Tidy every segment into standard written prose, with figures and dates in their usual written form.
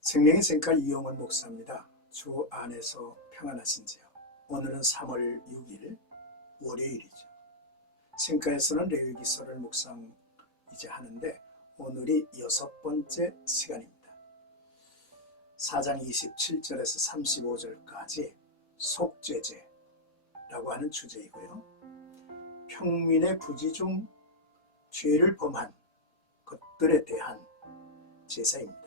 생명의 샘가 이용원 목사입니다. 주 안에서 평안하신지요? 오늘은 3월 6일 월요일이죠. 샘가에서는 레위기서를 묵상 이제 하는데 오늘이 6번째 시간입니다. 4장 27절에서 35절까지 속죄제라고 하는 주제이고요. 평민의 부지 중 죄를 범한 것들에 대한 제사입니다.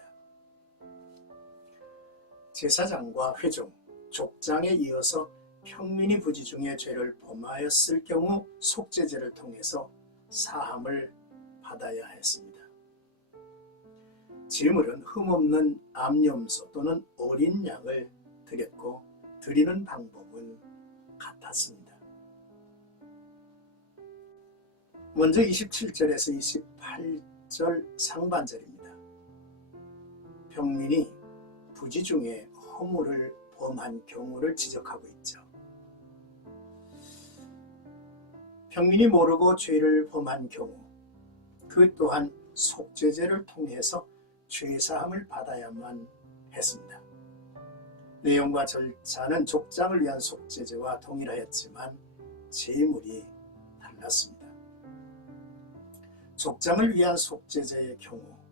제사장과 회중, 족장에 이어서 평민이 부지 중에 죄를 범하였을 경우 속죄제를 통해서 사함을 받아야 했습니다. 제물은 흠없는 암염소 또는 어린 양을 드렸고 드리는 방법은 같았습니다. 먼저 27절에서 28절 상반절입니다. 평민이 부지 중에 허물을 범한 경우를 지적하고 있죠. 평민이 모르고 죄를 범한 경우 그 또한 속죄제를 통해서 죄사함을 받아야만 했습니다. 내용과 절차는 족장을 위한 속죄제와 동일하였지만 제물이 달랐습니다. 족장을 위한 속죄제의 경우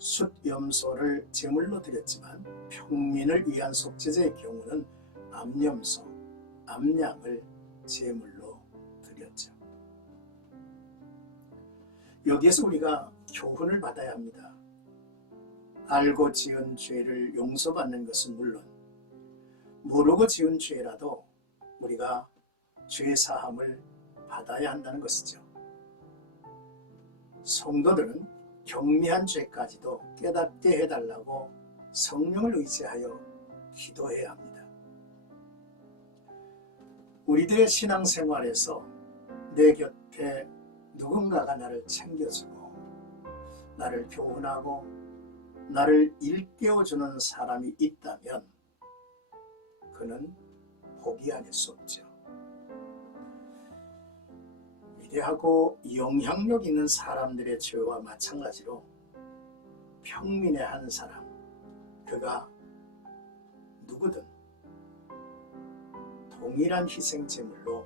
숫염소를 제물로 드렸지만 평민을 위한 속죄제의 경우는 암염소, 암양을 제물로 드렸죠. 여기에서 우리가 교훈을 받아야 합니다. 알고 지은 죄를 용서받는 것은 물론 모르고 지은 죄라도 우리가 죄사함을 받아야 한다는 것이죠. 성도들은 경미한 죄까지도 깨닫게 해달라고 성령을 의지하여 기도해야 합니다. 우리들의 신앙생활에서 내 곁에 누군가가 나를 챙겨주고 나를 교훈하고 나를 일깨워주는 사람이 있다면 그는 복이 아닐 수 없죠. 위대하고 영향력 있는 사람들의 죄와 마찬가지로 평민의 한 사람, 그가 누구든 동일한 희생제물로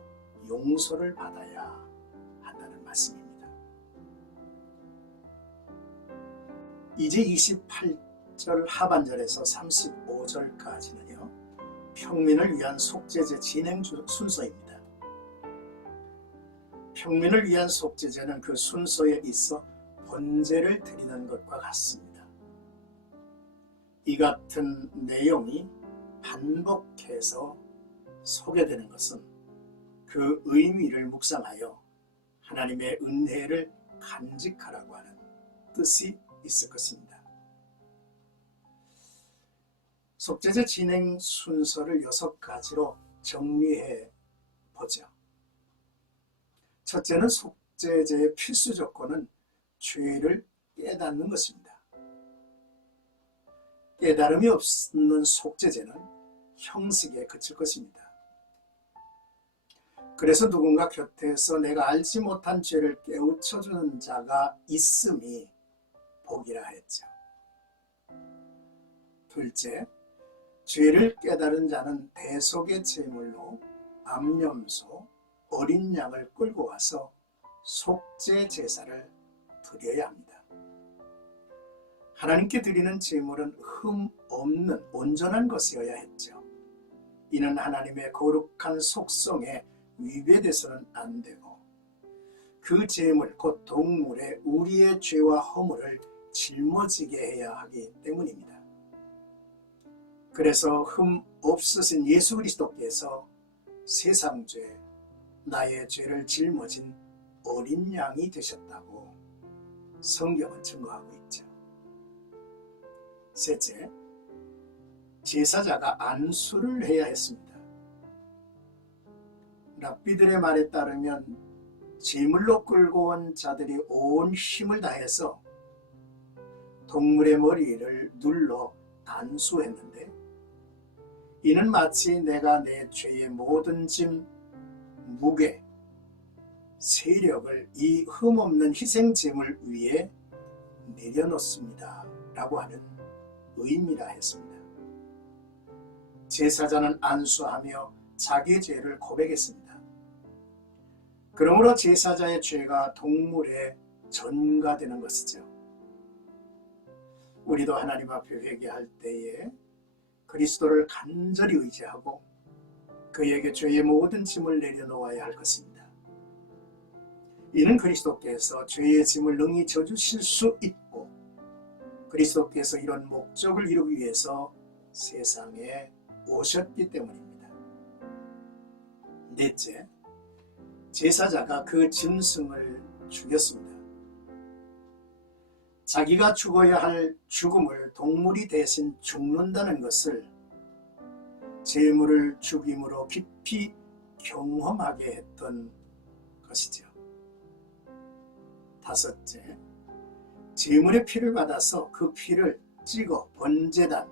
용서를 받아야 한다는 말씀입니다. 이제 28절 하반절에서 35절까지는요, 평민을 위한 속죄제 진행 순서입니다. 평민을 위한 속죄제는 그 순서에 있어 번제를 드리는 것과 같습니다. 이 같은 내용이 반복해서 소개되는 것은 그 의미를 묵상하여 하나님의 은혜를 간직하라고 하는 뜻이 있을 것입니다. 속죄제 진행 순서를 6가지로 정리해 보죠. 첫째는 속죄제의 필수 조건은 죄를 깨닫는 것입니다. 깨달음이 없는 속죄제는 형식에 그칠 것입니다. 그래서 누군가 곁에서 내가 알지 못한 죄를 깨우쳐주는 자가 있음이 복이라 했죠. 둘째, 죄를 깨달은 자는 대속의 제물로 암염소, 어린 양을 끌고 와서 속죄 제사를 드려야 합니다. 하나님께 드리는 제물은 흠 없는 온전한 것이어야 했죠. 이는 하나님의 거룩한 속성에 위배돼서는 안 되고 그 제물, 곧 동물의 우리의 죄와 허물을 짊어지게 해야 하기 때문입니다. 그래서 흠 없으신 예수 그리스도께서 세상 죄, 나의 죄를 짊어진 어린 양이 되셨다고 성경은 증거하고 있죠. 셋째, 제사자가 안수를 해야 했습니다. 랍비들의 말에 따르면 제물로 끌고 온 자들이 온 힘을 다해서 동물의 머리를 눌러 안수했는데 이는 마치 내가 내 죄의 모든 짐, 무게, 세력을 이 흠없는 희생제물 위에 내려놓습니다 라고 하는 의미라 했습니다. 제사장은 안수하며 자기의 죄를 고백했습니다. 그러므로 제사자의 죄가 동물에 전가되는 것이죠. 우리도 하나님 앞에 회개할 때에 그리스도를 간절히 의지하고 그에게 죄의 모든 짐을 내려놓아야 할 것입니다. 이는 그리스도께서 죄의 짐을 능히 져주실 수 있고 그리스도께서 이런 목적을 이루기 위해서 세상에 오셨기 때문입니다. 넷째, 제사자가 그 짐승을 죽였습니다. 자기가 죽어야 할 죽음을 동물이 대신 죽는다는 것을 제물을 죽임으로 깊이 경험하게 했던 것이죠. 다섯째, 제물의 피를 받아서 그 피를 찍어 번제단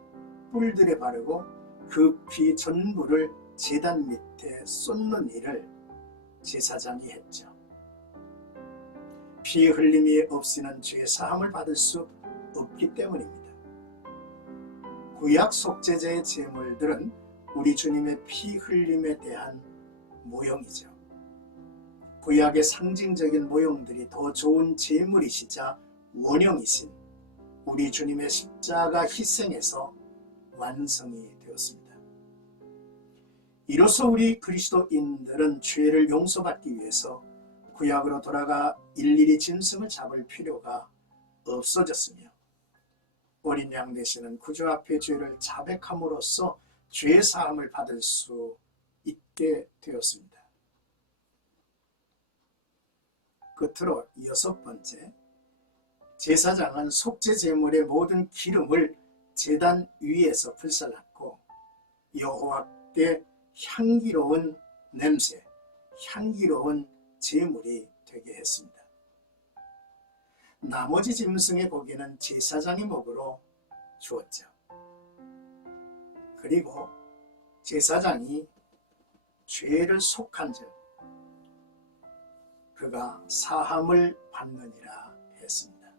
뿔들에 바르고 그 피 전부를 제단 밑에 쏟는 일을 제사장이 했죠. 피 흘림이 없이는 죄 사함을 받을 수 없기 때문입니다. 구약 속죄제의 제물들은 우리 주님의 피 흘림에 대한 모형이죠. 구약의 상징적인 모형들이 더 좋은 제물이시자 원형이신 우리 주님의 십자가 희생에서 완성이 되었습니다. 이로써 우리 그리스도인들은 죄를 용서받기 위해서 구약으로 돌아가 일일이 짐승을 잡을 필요가 없어졌으며 어린 양 되시는 구주 앞에 죄를 자백함으로써 죄 사함을 받을 수 있게 되었습니다. 끝으로 여섯 번째, 제사장은 속죄 제물의 모든 기름을 제단 위에서 불살랐고 여호와께 향기로운 냄새, 향기로운 제물이 되게 했습니다. 나머지 짐승의 고기는 제사장의 목으로 주었죠. 그리고 제사장이 죄를 속한즉 그가 사함을 받느니라 했습니다.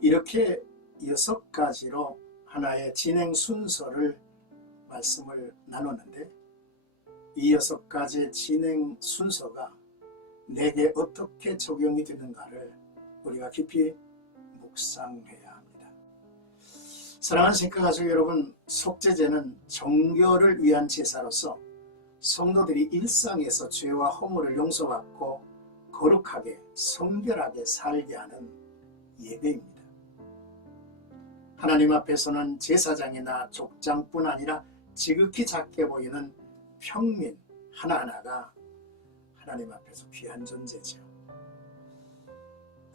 이렇게 여섯 가지로 하나의 진행 순서를 말씀을 나눴는데 이 여섯 가지 진행 순서가 내게 어떻게 적용이 되는가를 우리가 깊이 묵상해야 합니다. 사랑하는 생각 가족 여러분, 속죄제는 정결을 위한 제사로서 성도들이 일상에서 죄와 허물을 용서받고 거룩하게 성결하게 살게 하는 예배입니다. 하나님 앞에서는 제사장이나 족장뿐 아니라 지극히 작게 보이는 평민 하나하나가 하나님 앞에서 귀한 존재죠.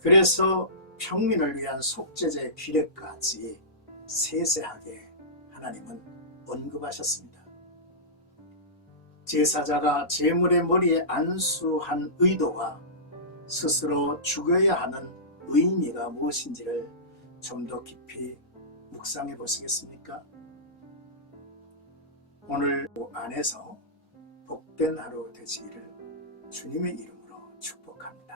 그래서 평민을 위한 속죄제의 규례까지 세세하게 하나님은 언급하셨습니다. 제사자가 제물의 머리에 안수한 의도와 스스로 죽여야 하는 의미가 무엇인지를 좀 더 깊이 묵상해 보시겠습니까? 오늘 안에서 복된 하루 되시기를 주님의 이름으로 축복합니다.